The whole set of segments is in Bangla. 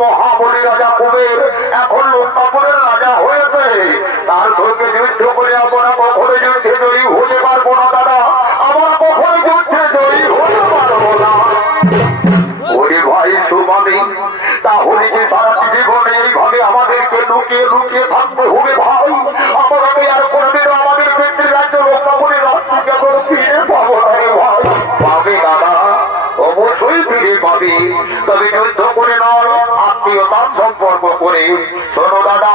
মহাবলী রাজা কুবের এখন লঙ্কাপুরের রাজা হয়েছে। তার সঙ্গে যুদ্ধ করে আমরা কখনো যুদ্ধে জয়ী হতে পারবো না দাদা, আমরা কখনো যুদ্ধে জয়ী হতে পারবো না। ওরে ভাই সুমামি, তাহলে কি সারা জীবনে এইভাবে আমাদেরকে লুকিয়ে লুকিয়ে থাকতে হবে ভাই? আমাকে আর কোনদিন আমাদের ব্যক্তি রাজ্য লঙ্কাপুরের রাজ্যকে ফিরে পাবো না রে ভাই। পাবে দাদা, অবশ্যই ফিরে পাবে, তবে যুদ্ধ করে নয়, আত্মীয়তার সম্পর্ক করে। শোনো দাদা,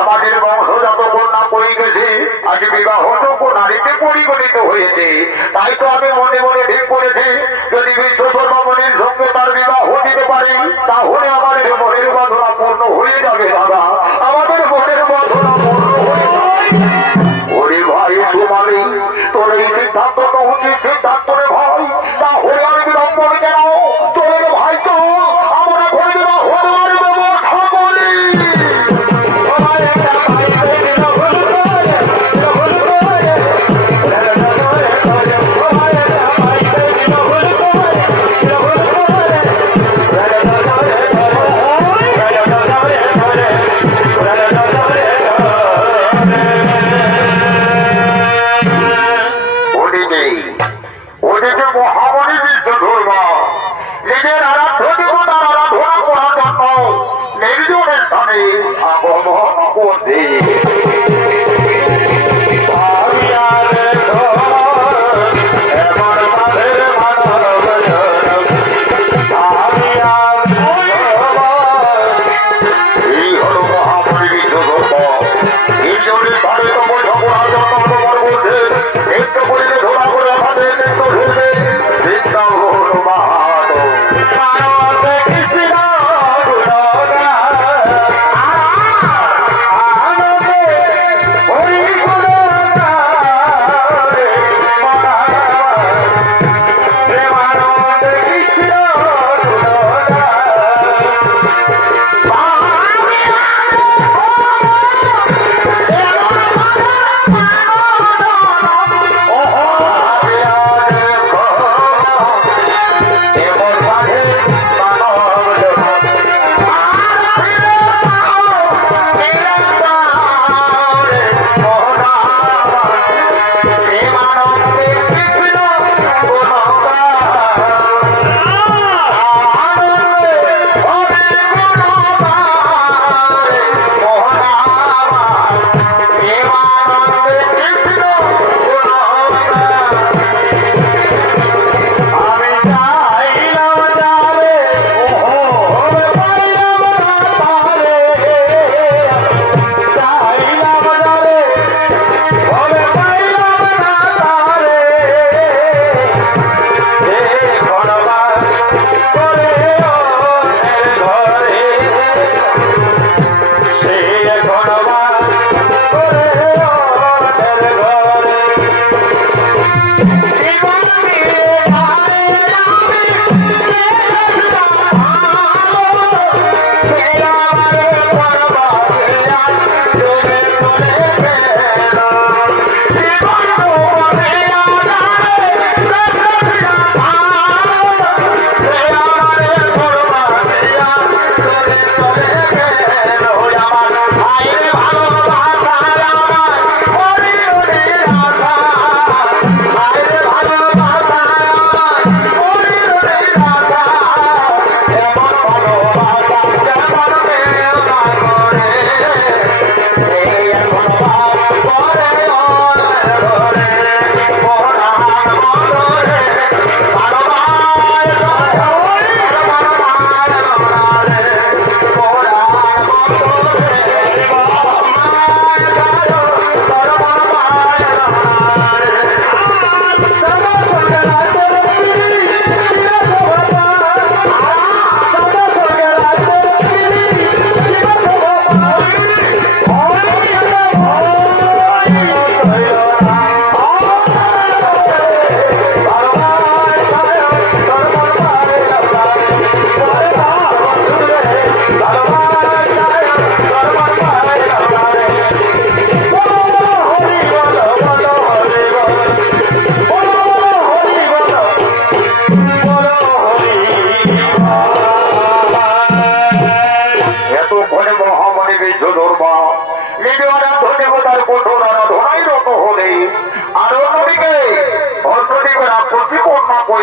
আমাদের বংশজাত কন্যা পড়ে গেছে, আজ বিবাহযোগ্য নারীতে পরিগণিত হয়েছে। তাই তো আমি মনে মনে ঠিক করেছি, যদি বিশ্বকর্মা মনির সঙ্গে তার বিবাহ দিতে পারি, তাহলে আমাদের মনের বাঁধনা পূর্ণ হয়ে যাবে দাদা, আমাদের মনের বাঁধনা পূর্ণ হয়ে যাবে। ওরে ভাই সুমালি, তোর এই সিদ্ধান্ত তো উচিত সিদ্ধান্ত রে ভাই, তাহলে আমি বিলম্বন কেন? তোর ভাই তো আমরা ঘরে দেওয়া হওয়ার ব্যবস্থা করি। ওদিকে মহামণি বিশ্বধর্মা নিজের আরাধ্য দেবতার আরাধনা করার জন্য নির্জনের স্থানে আগমন করছে।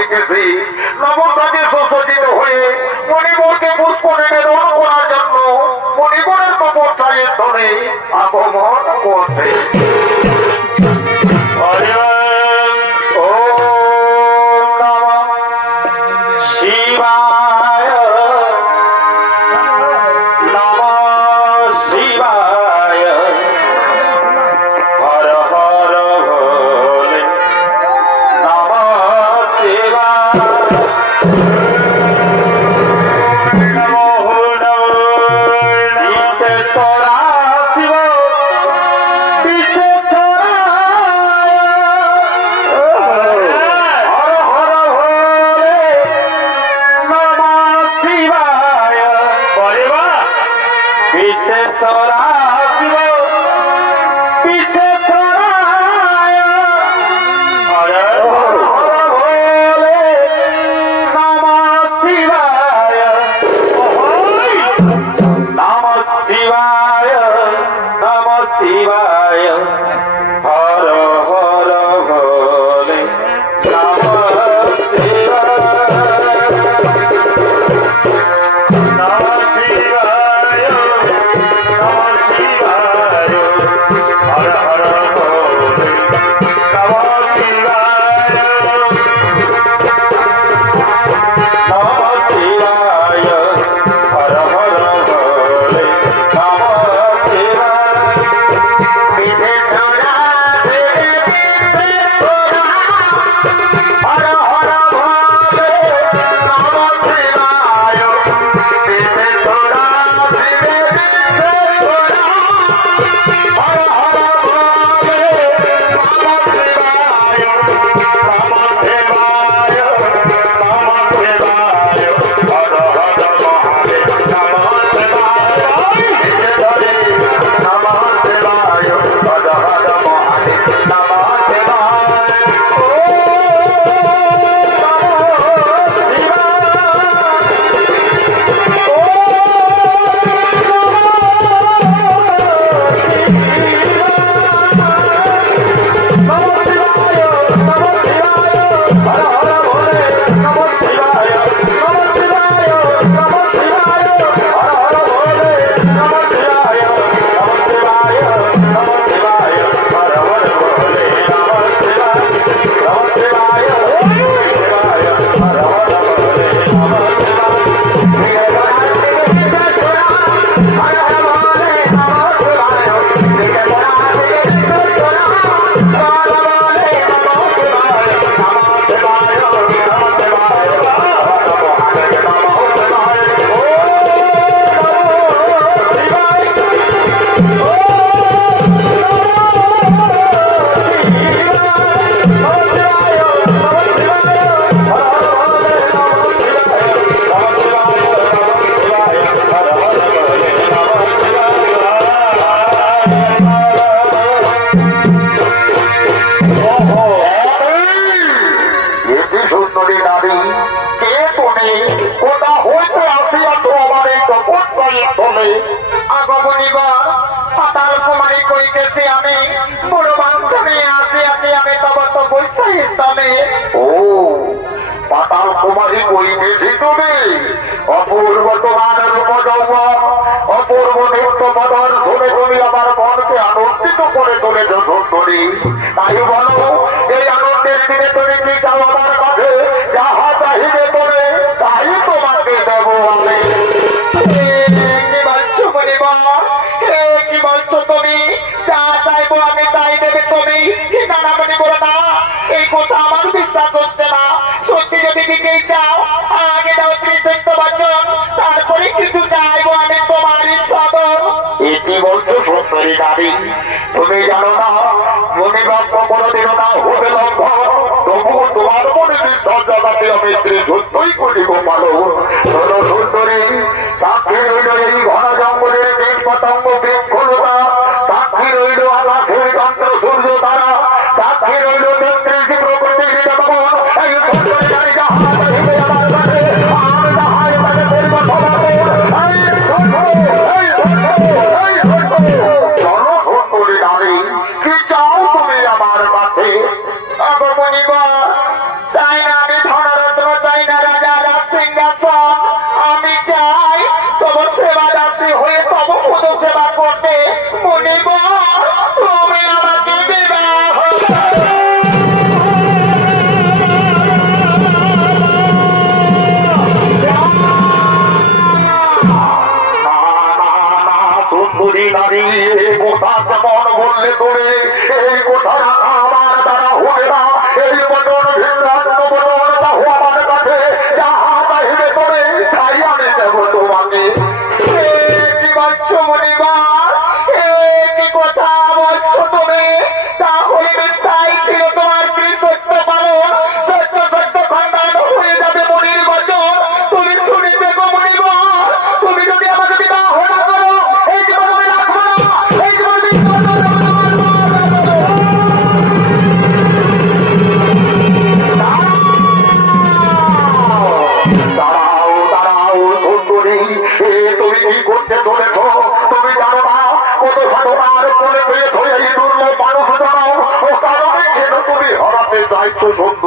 হইতেছি নবসাজে সুসজ্জিত হয়ে মণিবরকে পুষ্প নিবেদন করার জন্য মণিবরের তপস্যায় স্থলে আগমন করছে। অপূর্ব তোমার রূপযৌবন, অপূর্ব নৃত্য বদর শুনে তুমি আমার মনকে আনন্দিত করে তুলেছ সুন্দরী। তাই বলো, এই আনন্দের দিনে তুমি কি চাও আমার কাছে? যাহা চাহিবে তুমি তাই তোমাকে দেব আমি। কি বলছো মণিবর? কি বলছো তুমি? যা চাইবো আমি তাই দেবে তুমি? না না মণিবর, না, এই কথা আমার বিশ্বাস হচ্ছে না। সত্যি যদি দিতেই চাও আগে দাও ত্রিসত্য বচন, তারপরে কিছু চাইবো আমি তোমার সদর। এটি বলছো সুন্দরী নারী? তুমি জানো না মণিবাক্য কোনদিনও না হবে লঙ্ঘন, তবুও তোমার মনে বিশ্বাস জানাতে আমি ত্রিসত্যই করিব পালো। শোনো সুন্দরী, সাক্ষী রইল এই ঘন জঙ্গলের বীজ পতঙ্গ বৃক্ষলতা, সাক্ষী রইল আকাশের চন্দ্র সূর্য তারা, সাক্ষী রইল তেত্রিশ প্রকৃতির জগৎ। এই সুন্দরী নারী যাহা চাহিবে আমার কাছে, আর যাহাই তাকে করিব সমাপন। চলো সুন্দরী নারী, কি চাও তুমি আমার কাছে? আগমনিবার চাই না আমি ধরার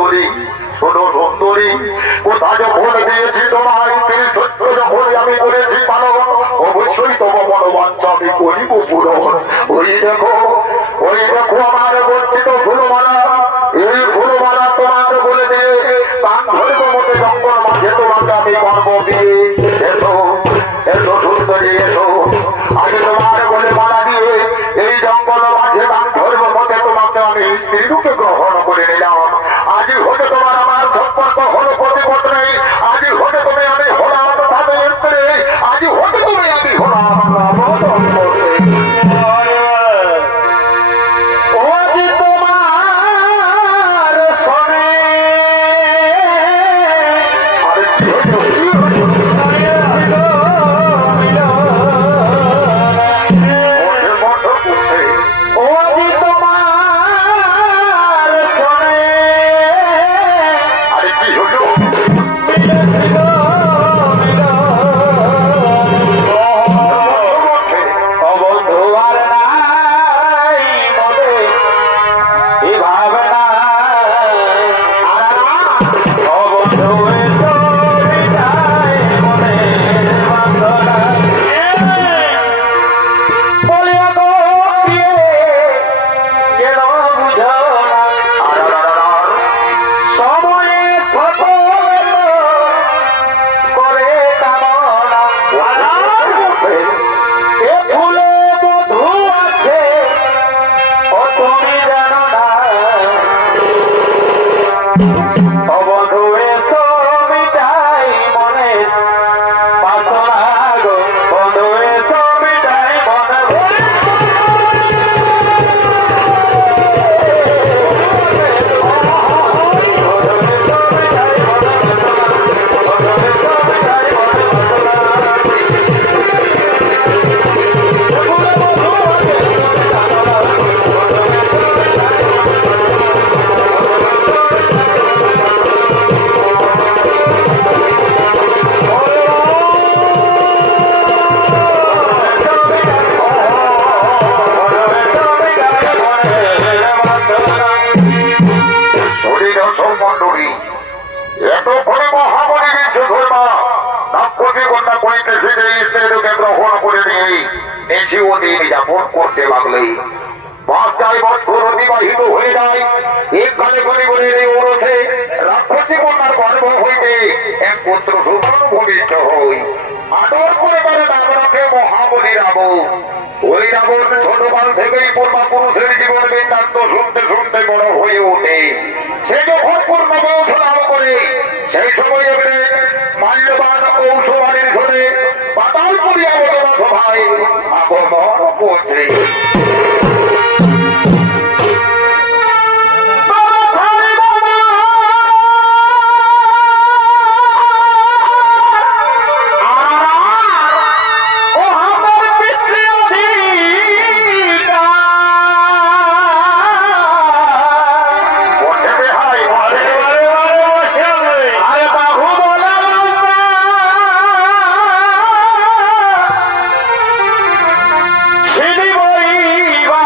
সুন্দরী, শোনো সুন্দরী, কোথা যখন দিয়েছি তোমায় তিনি সত্য যখন আমি বলেছি পালন, অবশ্যই তোমার মনোবাঞ্ছা আমি করিব পূরণ। ওই দেখো আমার গচ্ছিত ফুলমালা, এই ফুলমালা তোমার বলে দিয়ে কান ধরব মতো জঙ্গল মাঝে তোমাকে আমি করবো দিয়ে। এসো এসো সুন্দরী এসো, আগে তোমার বলে মালা দিয়ে এই জঙ্গল মাঝে কান ধরব মতে তোমাকে আমি স্ত্রীরূপে গ্রহণ করে নিলাম। আজ হতে তোমার আমার সম্পর্ক হলো প্রতিপদ নেই, আজ হতে তুমি আমি হলাম ভাবে স্ত্রী, আজ হতে তুমি আমি হলাম যাপন করতে লাগলেই বাচ্চায় বছর অতিবাহিত হয়ে যায়। এককালে গরিবের এই ওরসে রাক্ষসী কন্যার গর্ভ হইতে এক পুত্র সুবর্ণ ভূমিষ্ঠ হই। আদর করে বলে নাম রাখে মহাবলী রাবণ। ওই রাবণ ছোটকাল থেকেই পূর্বাপুরুষের জীবন বৃত্তান্ত শুনতে শুনতে বড় হয়ে ওঠে। সে যখন পূর্ণ বয়স লাভ করে সেই সময় মাল্যবান কৌশবাড়ির ধরে পাতালপুরি আলোচনা সভায় আগমন করছে। Anyway,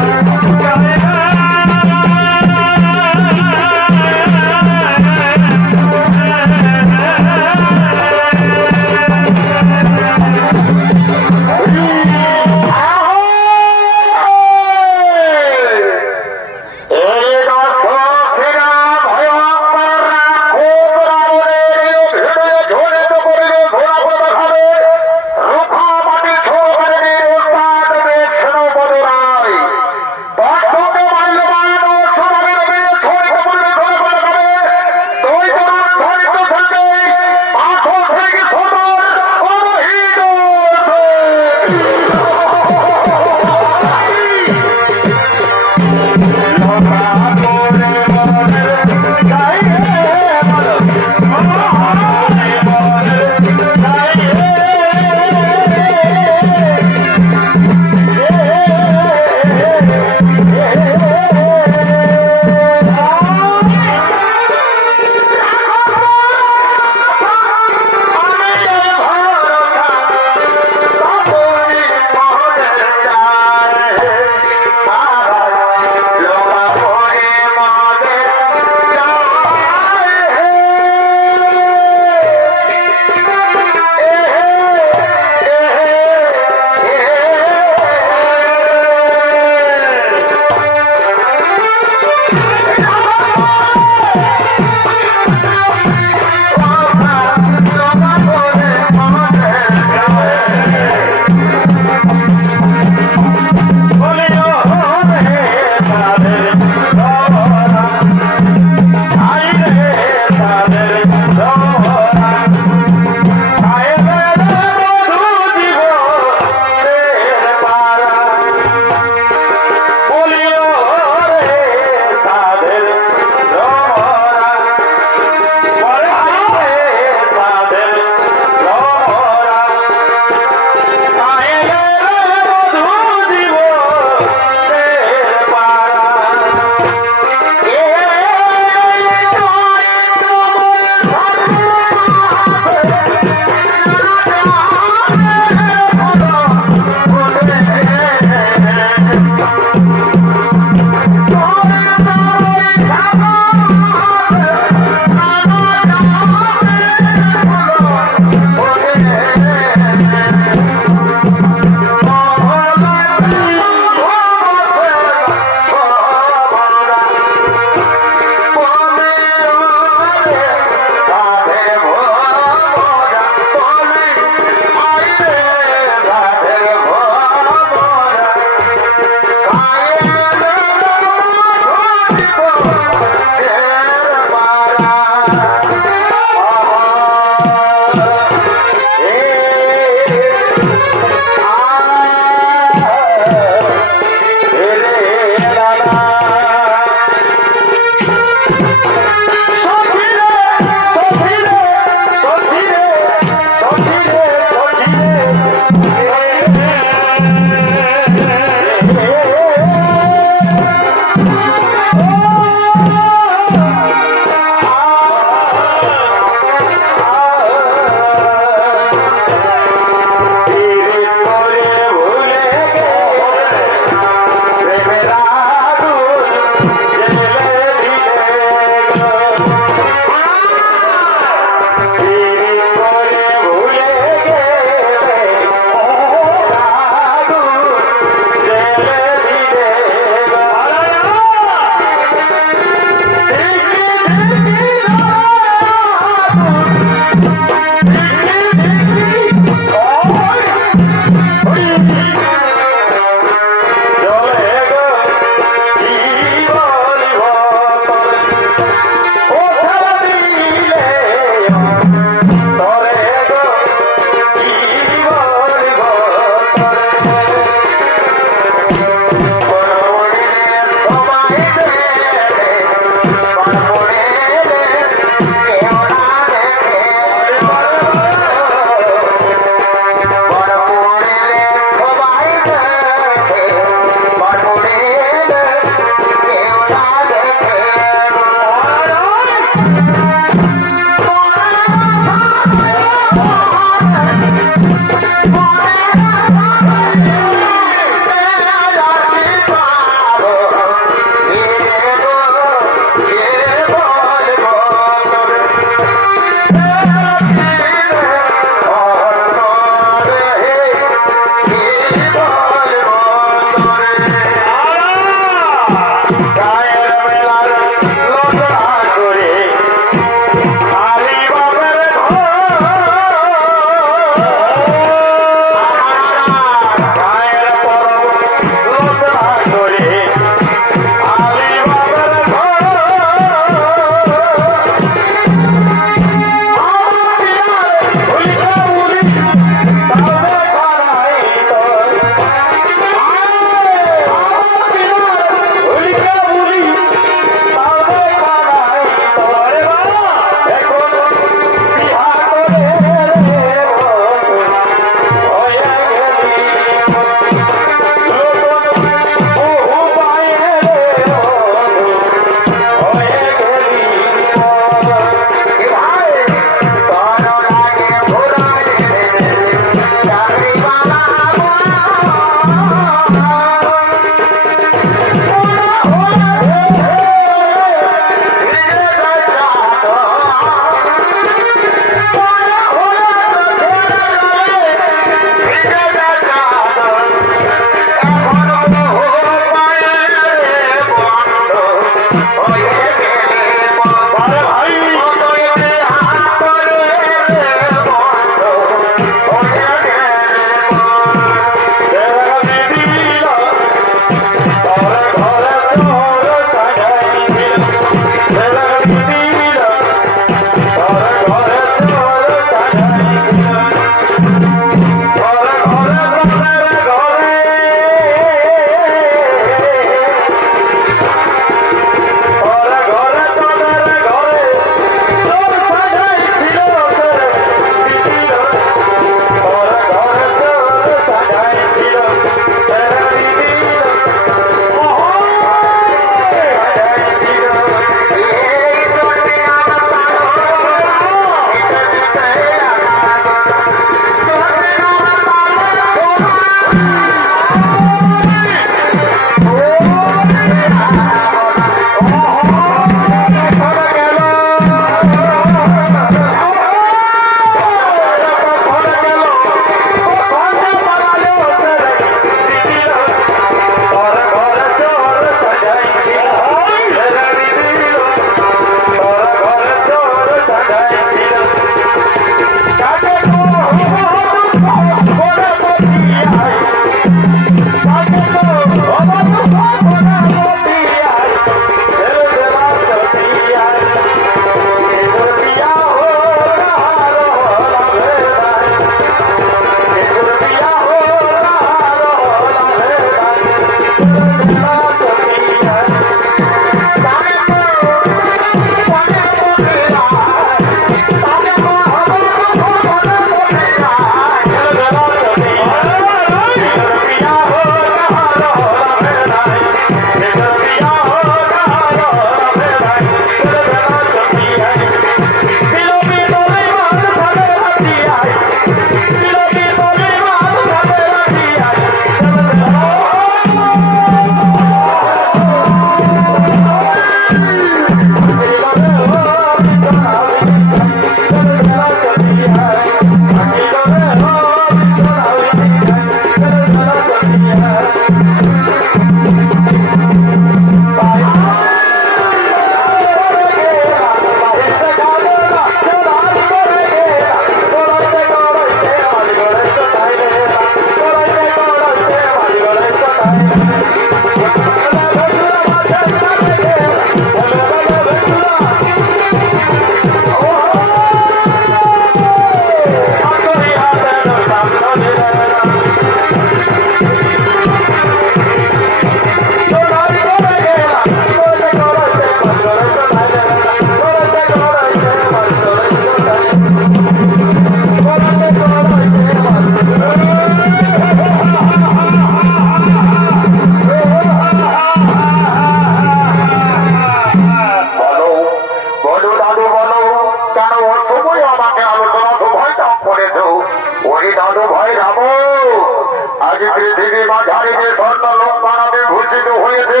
পৃথিবী মাঝারি যে স্বর্ণ লোক মানবে ভূষিত হয়েছে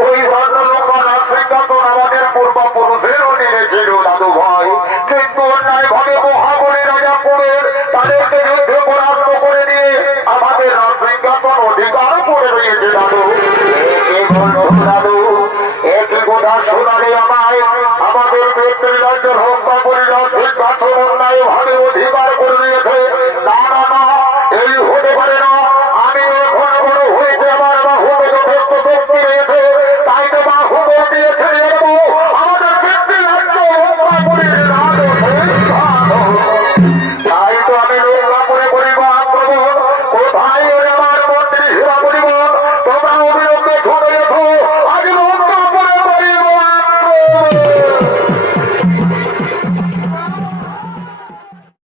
ওই স্বর্ণ